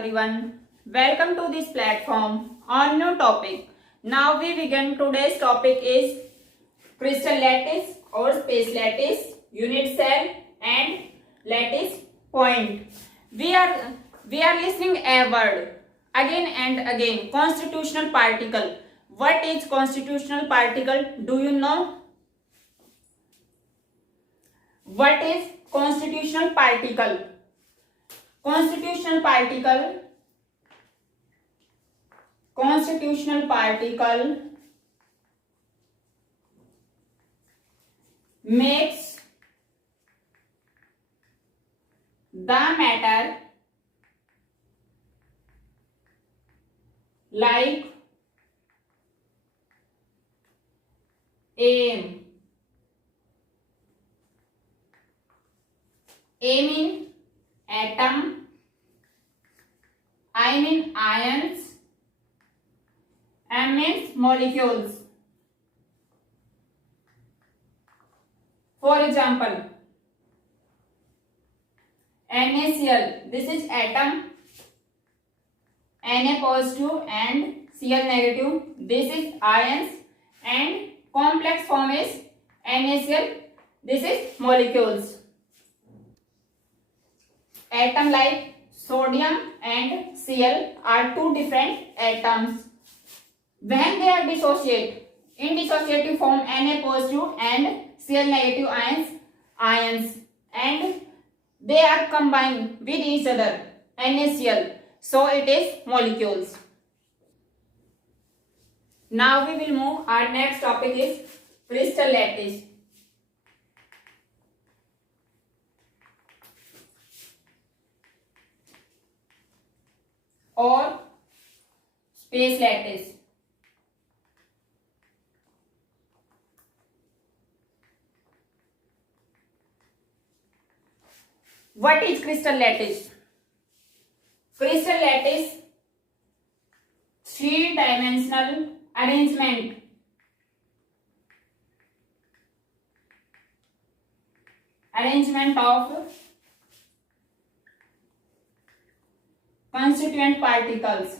everyone. Welcome to this platform on new topic. Now we begin. Today's topic is crystal lattice or space lattice, unit cell and lattice point. We are listening a word again and again. Constitutional particle. What is constitutional particle? Do you know? What is constitutional particle? Constitutional particle makes the matter like aim. A mean atom, I mean ions, M means molecules. For example, NaCl, this is atom, Na positive and Cl negative, this is ions, and complex form is NaCl, this is molecules. Atom like sodium and Cl are two different atoms. When they are dissociate, in dissociative form Na positive and Cl negative ions, and they are combined with each other, NaCl, so it is molecules. Now we will move. Our next topic is crystal lattice or space lattice. What is crystal lattice? Crystal lattice, three-dimensional arrangement of constituent particles.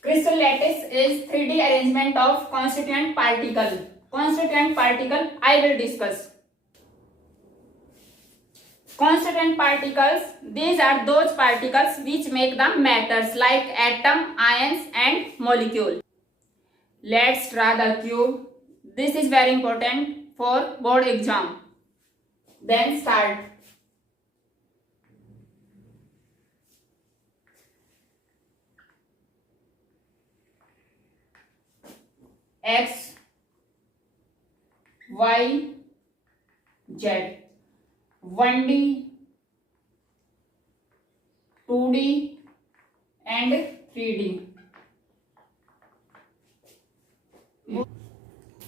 Crystal lattice is 3D arrangement of constituent particle. Constituent particle I will discuss. Constituent particles, these are those particles which make the matters like atom, ions and molecule. Let's draw the cube. This is very important for board exam. Then start. X, Y, Z, 1D, 2D and 3D.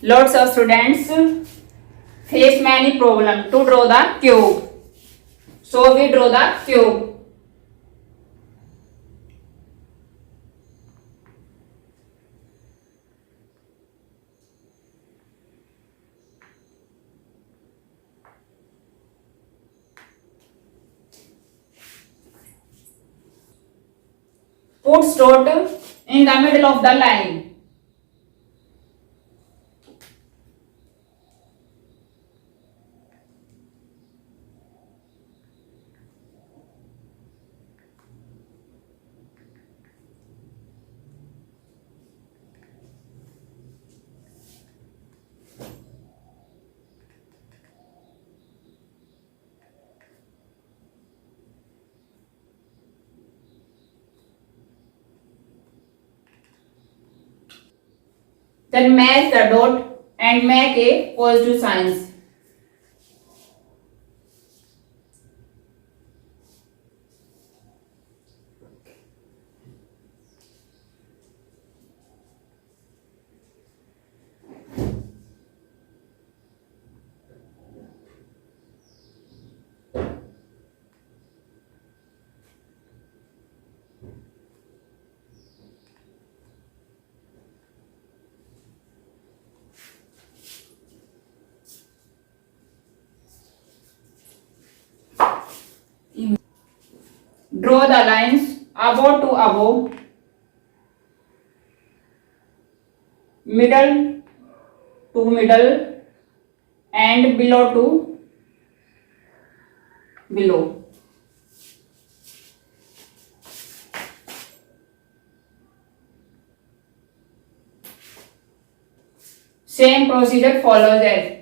Lots of students face many problems to draw the cube. So we draw the cube. Put dot in the middle of the line. Then match the dot and make a positive signs. Draw the lines above to above, middle to middle, and below to below. Same procedure follows as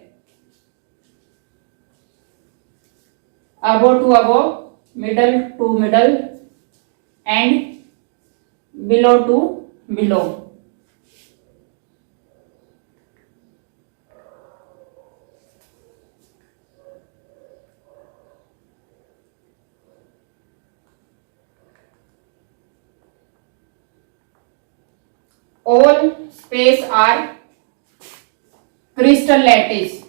above to above, middle to middle, and below to below. All space are crystal lattice.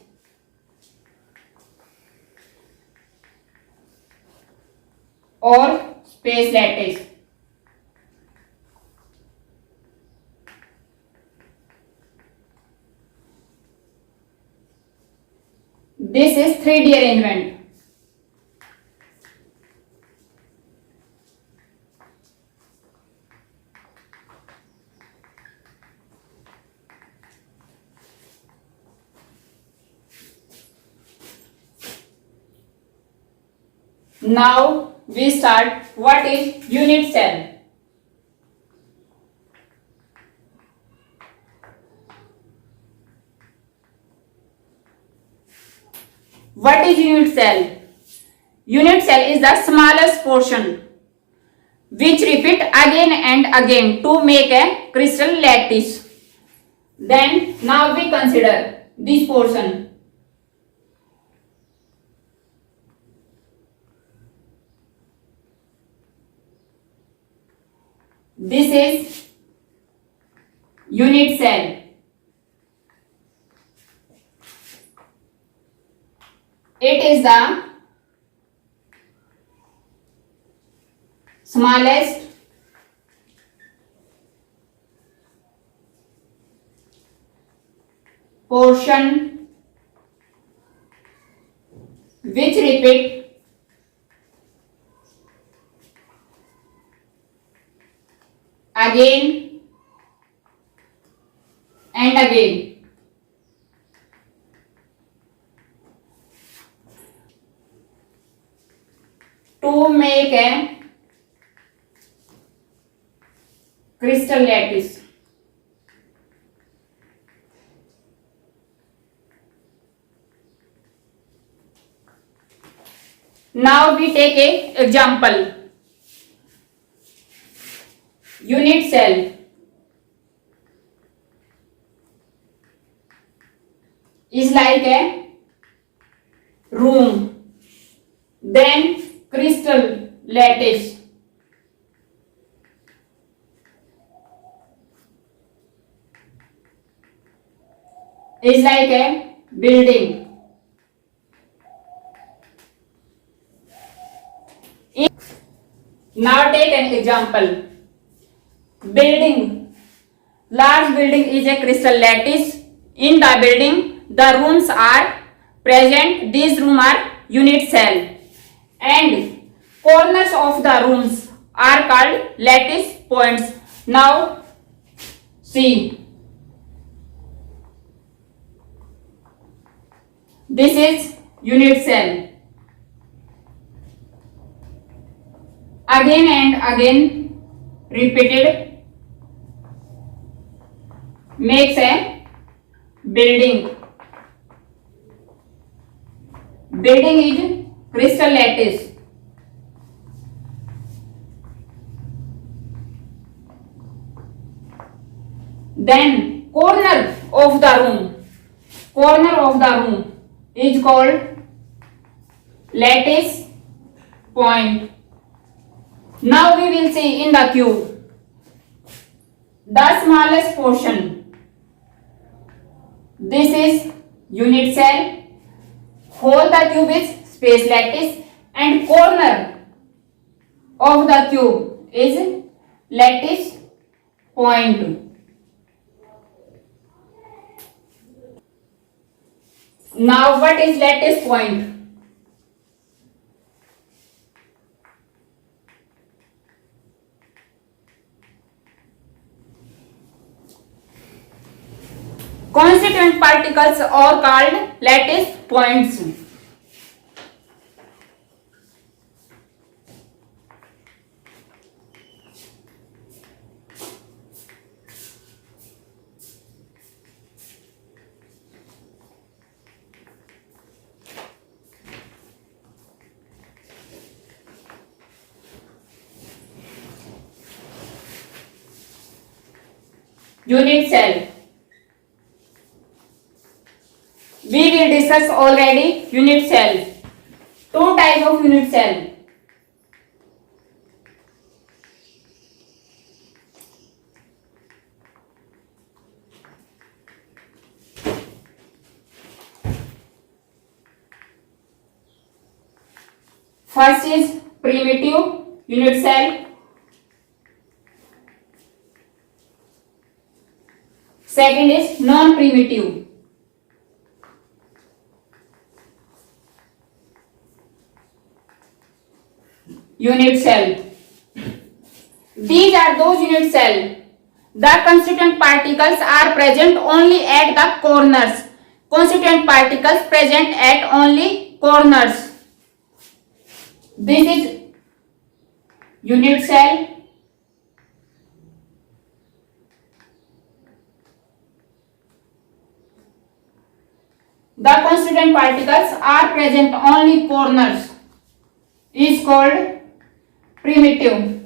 Or space lattice. This is 3D arrangement. Now we start. What is unit cell? What is unit cell? Unit cell is the smallest portion which repeat again and again to make a crystal lattice. Then now we consider this portion. This is unit cell. It is the smallest portion which repeat again and again. To make a crystal lattice. Now we take a example. Unit cell is like a room. Then crystal lattice is like a building. Now take an example. Building. Large building is a crystal lattice. In the building, the rooms are present. These rooms are unit cell. And corners of the rooms are called lattice points. Now see. This is unit cell. Again and again repeated makes a building. Building is crystal lattice. Then corner of the room is called lattice point. Now we will see in the cube the smallest portion. This is unit cell. Whole the cube is space lattice and corner of the cube is lattice point. Now what is lattice point? Constituent particles are called lattice points. Unit cell. We will discuss already unit cell. Two types of unit cell. First is primitive unit cell. Second is non-primitive. Unit cell. These are those unit cell. The constituent particles are present only at the corners. Constituent particles present at only corners. This is unit cell. The constituent particles are present only corners is called primitive.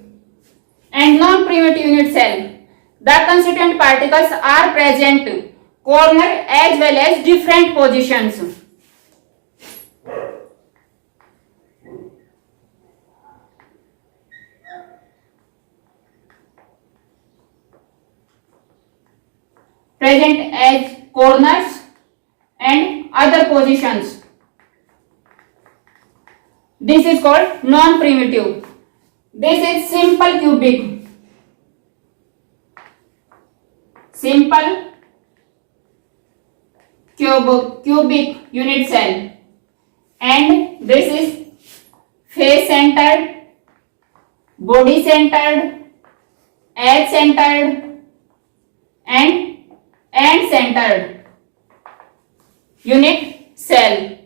And non-primitive unit cell. The constituent particles are present corner as well as different positions. Present as corners and other positions. This is called non-primitive. This is simple cubic. Simple cubic unit cell. And this is face centered, body centered, edge centered, and end centered unit cell.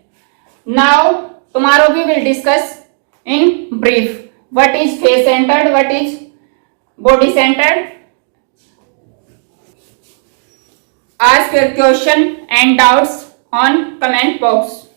Now tomorrow we will discuss in brief what is face centered, what is body centered. Ask your question and doubts on comment box.